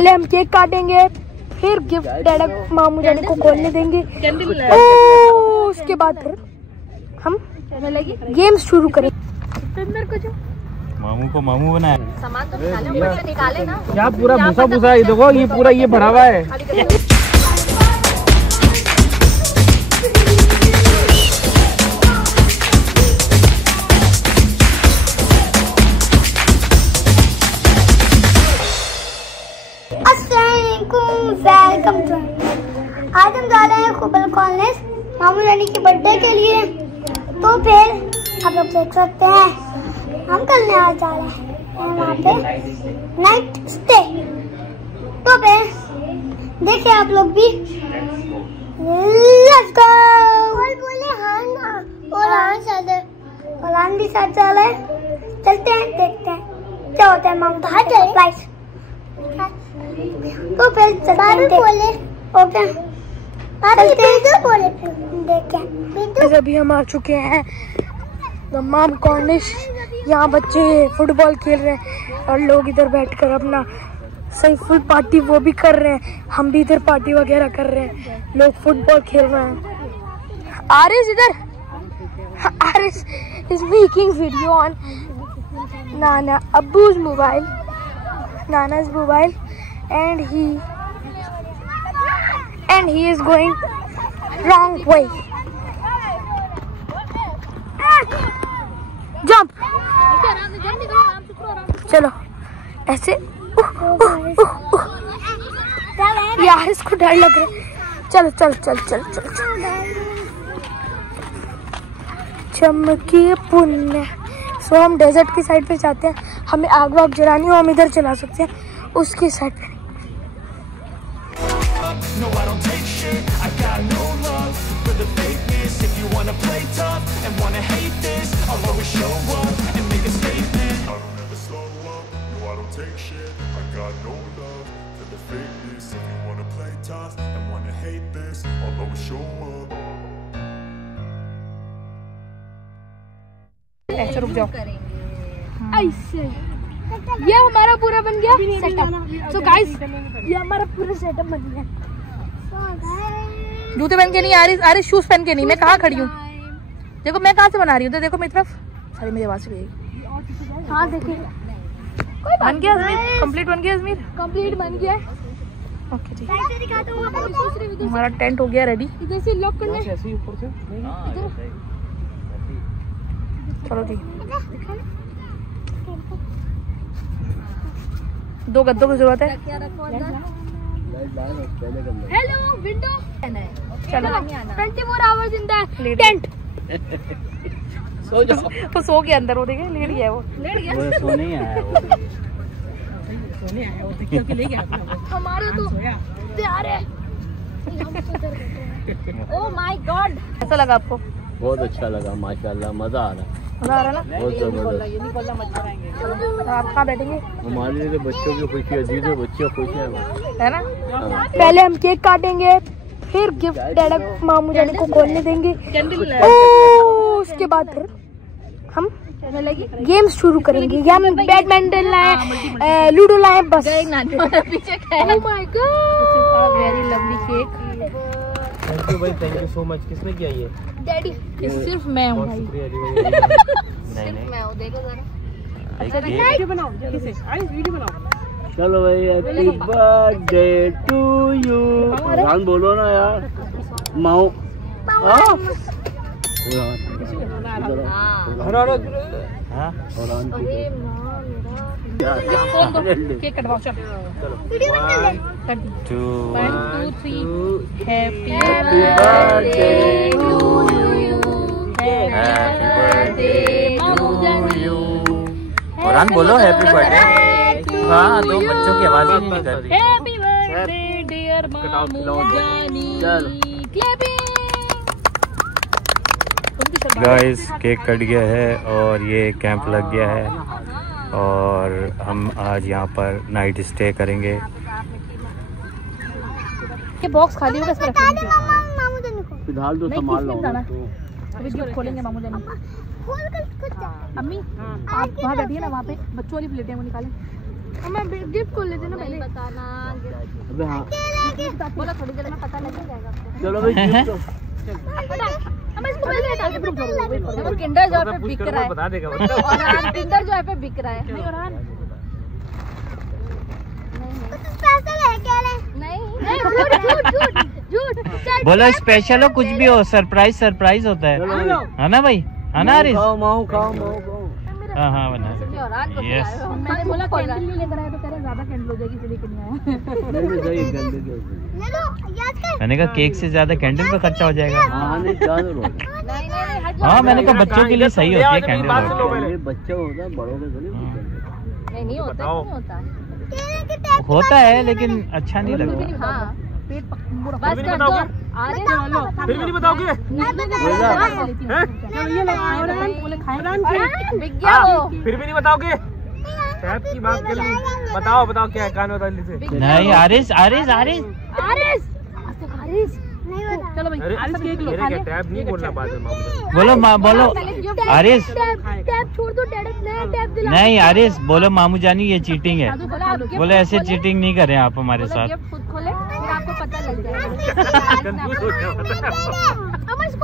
पहले हम केक काटेंगे, फिर गिफ्ट डैडा मामू जाने को खोलने देंगे, उसके बाद फिर हम गेम्स शुरू करेंगे। मामू को मामू बनाया। सामान तो निकाले ना। क्या पूरा भूसा भूसा, ये देखो ये पूरा ये भरा हुआ है। Welcome to. आज हम जा रहे हैं खुबल कॉलेज मामू रानी के बर्थडे के लिए। तो फिर आप लोग देख सकते हैं हम करने आज जा रहे हैं वहाँ पे नाइट स्टे। तो फिर देखिए आप लोग भी। Let's go. बोले हाँ ना, और हाँ भी साथ जा रहे हैं। चलते हैं, देखते हैं क्या होता है। मामू सरप्राइज। तो फिर बोले ओके देखें। अभी हम आ चुके हैं दमाम कॉर्निश। यहाँ बच्चे फुटबॉल खेल रहे हैं और लोग इधर बैठकर अपना सही फुल पार्टी वो भी कर रहे हैं। हम भी इधर पार्टी वगैरह कर रहे हैं, लोग फुटबॉल खेल रहे हैं। आरिस इधर, Aaris is making video on Nana अब्बू's mobile, Nana's mobile, and he is going wrong way. Jump. चलो ऐसे। यार इसको डर लग रहा है। चलो चल चल चल चल चमकी पुण्य। सो हम डेजर्ट की साइड पे जाते हैं। हमें आग वाग जलानी हो हम इधर चला सकते हैं, उसकी साइड पे। ऐसे रुक जाओ। ऐसे ये हमारा पूरा बन गया सेटअप। सो गाइस ये हमारा पूरा सेटअप बन गया। जूते पहन के नहीं आ रही, अरे शूज पहन के नहीं। मैं कहाँ खड़ी हूँ देखो, मैं कहाँ से बना रही हूँ। तो देखो मेरी तरफ। सारी मेरी आवाज भी। हाँ देखिए बन गया अजमीर, कंप्लीट बन गया अजमीर, कंप्लीट बन गया। ओके जी, हमारा टेंट हो गया रेडी। इधर से लॉक करना है। चलो जी, 2 गद्दों की जरूरत है। Hello window. चलो 24 आवर्स इन द टेंट। सो जाओ। वो सो के अंदर, वो देखे लेट गया, वो लेट गया। वो सोने ही आया, वो सोने आया, वो देख के ले गया। हमारा तो प्यार है। ओह माय गॉड, कैसा लगा आपको? बहुत अच्छा लगा माशाल्लाह, मजा आ रहा है। मजा आ रहा है ना? बहुत जबरदस्त। आप कहाँ बैठेंगे? हमारे लिए बच्चों की खुशी अजीज है, बच्चे खुश है ना? पहले हम केक काटेंगे, फिर गिफ्ट डैडा मामू जाने को खोलने देंगे, उसके बाद फिर हम गेम्स शुरू करेंगे। या हम बैडमिंटन लाए, लूडो लाए, बस। Oh my God, very lovely cake. Thank you भाई, थैंक यू सो मच। किसने किया ये? डैडी। सिर्फ मैं हूँ भाई। सिर्फ मैं हूँ, देखो जरा। अच्छा वीडियो बनाओ, जल्दी से आइस वीडियो बनाओ। चलो भाई, हैप्पी बर्थडे टू यू। जान बोलो ना यार। माओ केक कटवाओ। चलो 1 2 3 happy birthday to you, happy birthday to you. और बोलो हैप्पी बर्थडे। हाँ, दो बच्चों की आवाज ही नहीं निकल रही। हैप्पी बर्थडे डियर मामू जानी। गाइस केक कट गया है और ये कैंप लग गया है और हम आज यहाँ पर नाइट स्टे करेंगे। ये बॉक्स खाली होगा, इसमें रखेंगे। फिलहाल तो संभाल लो। अभी गिफ्ट खोलेंगे मामू जानी। अम्मी आप वहाँ बैठिए ना, वहाँ पे बच्चों वाली प्लेटें वो निकालें। मैं गिफ्ट खोल लेते ना पहले। बताना अबे हाँ बोला थोड़ी देर में पता लग जाएगा आपको। चलो भाई गिफ्ट दो। हम इसको पहले हटा के देखो किंडर जॉय पे बिक रहा है। बता देगा और किंडर जॉय पे बिक रहा है। नहीं और पैसे लेके आ रहे नहीं झूठ बोलो स्पेशल हो कुछ भी हो, सरप्राइज होता है ना भाई, है ना हरीश? खाओ माओ खाओ माओ खाओ। हाँ हाँ बना। यस मैंने बोला कैंडल नहीं लेकर आया तो कह रहे ज्यादा कैंडल हो जाएगी इसलिए नहीं आया। नहीं सही गंदे के। ले लो याद कर। मैंने कहा केक से ज्यादा कैंडल पे खर्चा हो जाएगा। हाँ नहीं चार रो। नहीं हट हाँ मैंने कहा बच्चों के लिए सही होती है कैंडल। ये बच्चा होता है बड़ों के थोड़ी होता है। नहीं होता नहीं होता। होता है लेकिन अच्छा नहीं लगता। हाँ पेट बस कर दो। अरे फिर भी नहीं बताओगे? बिक गया वो। फिर भी नहीं बताओगे? टैप की बात कर ली। बताओ क्या है कान बता लीजिए। नहीं आरिस नहीं बता। चलो भाई अरे क्या टैप नहीं बोलना बाद में मामूली। बोलो आरिस टैप छोड़ दो डैड नया टैप दिला। नहीं आरिस बोलो मामू जानी ये चीटिंग है। बोले ऐसे चीटिंग नहीं करें आप हमारे साथ। गिफ्ट खुद खोले फिर आपको पता लग जाएगा। कंफ्यूज हो गया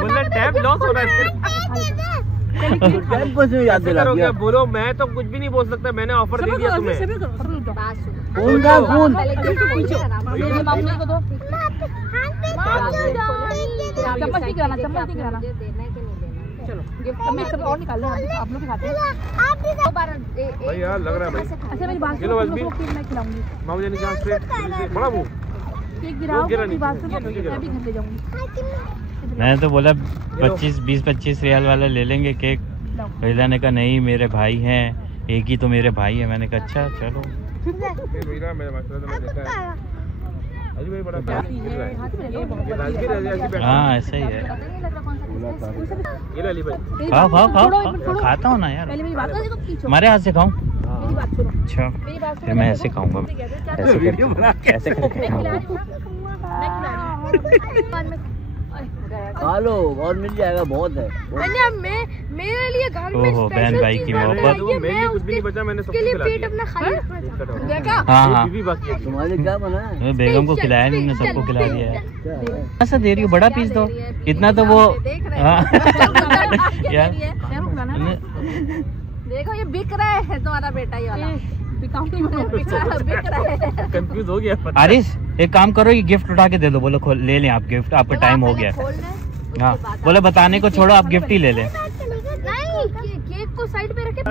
बोले टैप लॉस हो रहा है। टाइम को से याद दिला दिया। बोलो मैं तो कुछ भी नहीं बोल सकता, मैंने ऑफर दे दिया तुम्हें। बात सुनो। कौन का कौन? पहले गिफ्ट पूछो मेरे मामू को दो। चम्मच नहीं कराना देना है कि नहीं देना। चलो गिफ्ट चम्मच सब और निकाल ले आप लोग खाते हैं। दो बार भाई यार लग रहा है भाई। अच्छा मेरी बात चलो बस भी मैं खिलाऊंगी। मामू जानी कहाँ से बड़ा मुंह केक गिराओ गिरा मेरी बात नहीं। सुनो मैं भी घर ले जाऊंगी। मैंने तो बोला 20-25 रियाल वाला ले लेंगे केक। महिला ने कहा नहीं मेरे भाई हैं, एक ही तो मेरे भाई है। मैंने कहा अच्छा चलो। मैंने देखा है अजी भाई बड़ा हाँ ऐसा ही है। ये ले ली भाई। खाओ खाता हूँ ना यार, पहले मेरी बात सुनो। हमारे हाथ से खाऊं। मेरी बात सुनो। अच्छा मेरी बात फिर मैं ऐसे खाऊंगा, ऐसे करके खाऊंगा। खा लो और मिल जाएगा बहुत है। मेरे लिए घर में ओहो बहन भाई की मोहब्बत। मैं कुछ भी नहीं बचा, मैंने सबको खिला पेट दिया। अपना खाली देखा। हाँ बीवी बाकी है। तुम्हारे क्या बना है? बेगम को खिलाया नहीं, ने सबको खिला दिया है। ऐसा दे रही हो बड़ा पीस दो, इतना तो वो हाँ यार देखो ये बिक रहा है तुम्हारा बेटा ये वाला। बिक रहा है। कंफ्यूज हो गया। आरिस एक काम करो ये गिफ्ट उठा के दे दो। बोलो ले लें आप गिफ्ट, आपका टाइम हो गया। हाँ बोले बताने को छोड़ो आप गिफ्ट ही ले लें। नहीं केक को साइड पे रखे।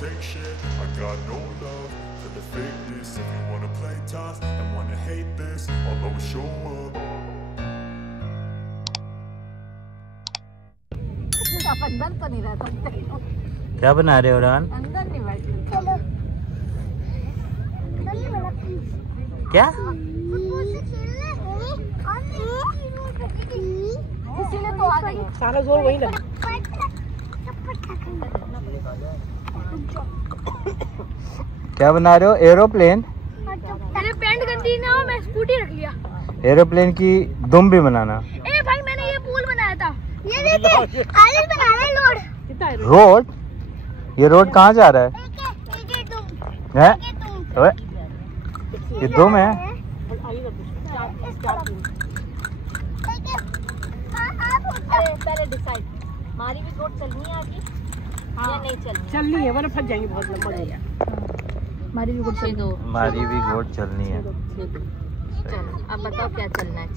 Take shit, I got no love for the fakeness. If you wanna play tough and wanna hate this, I'll always show up. अंदर तो नहीं रह सकते। क्या बना रहे हो रान? अंदर नहीं बैठ चलो क्या इसीलिए तो आ गई है। सारा जोर वही लगा। क्या बना रहे हो? एरोप्लेन? अरे पैंट गंदी ना हो, मैं स्कूटी रख लिया। एरोप्लेन की दुम भी बनाना। ए भाई मैंने ये पुल बनाया था। ये देखिए आलिस बना रहा है रोड। ये रोड कहाँ जा रहा है? है? ओए, ये दुम है। पहले डिसाइड मारी भी रोड चलनी है आगे या नहीं चलनी है वरना फंस जाएंगे, बहुत लंबा हो गया। मारी भी गोट दो। हमारी भी गोट चलनी है। चलो अब बताओ क्या चलना है।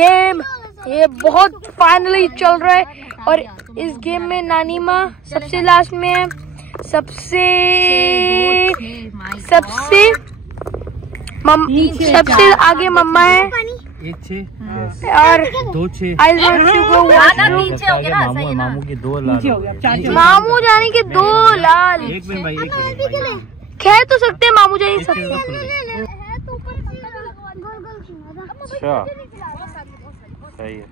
गेम ये बहुत फाइनली चल रहा है और इस गेम में नानी माँ सबसे लास्ट में है, सबसे आगे मम्मा है 1-6 और 2-6 मामू की 2 लाल, मामू जाने के 2 लाल। एक मिनट भाई, एक मिनट। कह तो सकते हैं मामू जाने सबसे। अच्छा सही है,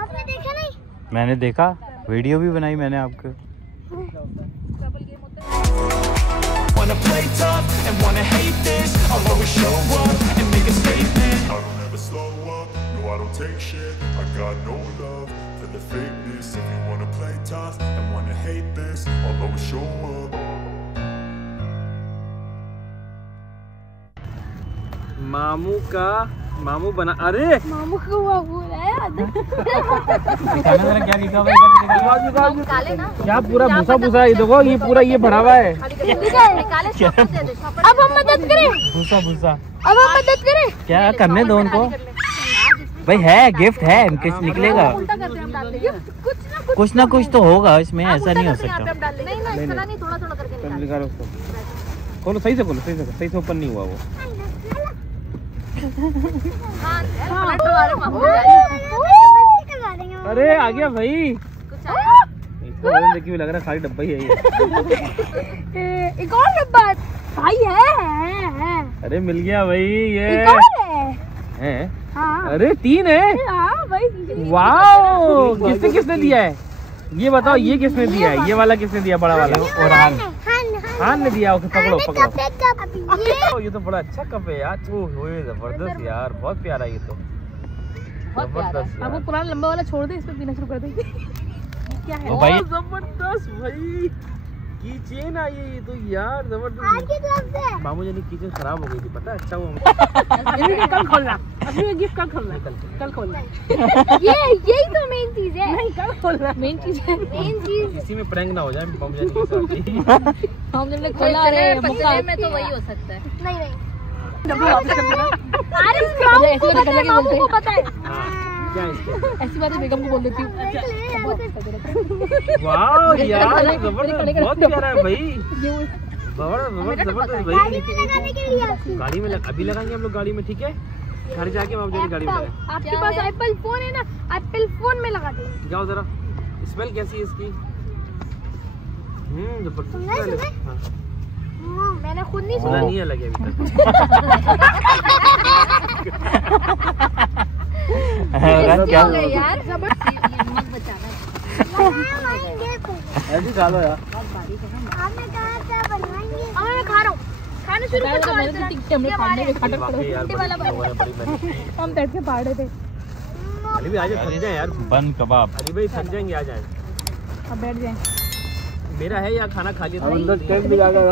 आपने देखा नहीं? मैंने देखा, वीडियो भी बनाई मैंने आपको। Wanna play tough and wanna hate this, I'll always show up and make a statement. I don't ever slow up, no I don't take shit. I got no love for the fakeness. If you wanna play tough and wanna hate this, I'll always show up. मामू बना, अरे मामू को बाबू क्या लिखा हुआ है? क्या पूरा भूसा भूसा, ये देखो ये पूरा ये भरा हुआ है। अब हम मदद करें, भूसा भूसा, अब हम मदद करें। क्या करने दो उनको भाई, है गिफ्ट है, किस निकलेगा, कुछ ना कुछ तो होगा इसमें, ऐसा नहीं हो सकता। निकालो उसको, खोलो सही से, खोलो सही से ओपन नहीं हुआ वो। अरे आ गया भाई, इसको देख के लग रहा है खाली डब्बा ही है ये। एक और डब्बा भाई है। अरे मिल गया भाई ये। एक और है। हाँ। अरे 3 है। हाँ भाई। वाओ, किसने दिया है ये बताओ, ये किसने दिया है, ये वाला किसने दिया, बड़ा वाला? और हान ने दिया। ओके पकड़ो। ये तो बड़ा अच्छा कप है यार, जबरदस्त यार, बहुत प्यारा ये तो, जबरदस्त। अब वो पुराना लंबा वाला छोड़ दे, इसमें पीना शुरू कर देंगे। क्या है भाई जबरदस्त भाई, की चेन आई है ये तो यार, जबरदस्त। मामू जानी की चेन खराब हो गई थी, पता है? अच्छा वो कल खोलना, अभी ये गिफ्ट कल खोलना, कल खोलना। यही तो मेन चीज है। नहीं कल खोलना, मेन चीज है। मेन चीज इसी में प्रैंक ना हो जाए मामू जानी के साथ। हमने ने खोला, अरे मुक्का में तो वही हो सकता है। नहीं अरे मामू को पता है क्या इसको? ऐसी बातें बेगम को बोल देती हूँ। वाह यार जबरदस्त, बहुत प्यारा है भाई, जबरदस्त भाई। गाड़ी में अभी लगाएंगे हम लोग, गाड़ी में, ठीक है? घर जाके मामू जानी गाड़ी में लगाएंगे। आपके पास एप्पल फोन है ना, एप्पल फोन में लगा दे। जाओ जरा, स्मेल कैसी है इसकी? जबरदस्त। मैंने खुद नहीं सुना, नहीं है लगे अभी तक। क्या यार ऐसे खा लो यार। आपने कहा क्या बनवाएंगे? मैं खा रहा हूँ, खाना शुरू कर दो। हम बैठ के पा रहे थे। अली भाई आज थक जाए यार, बन कबाब। अली भाई थक जाएंगे, आ जाए। अब बैठ जाए। मेरा है या खाना खा लिया?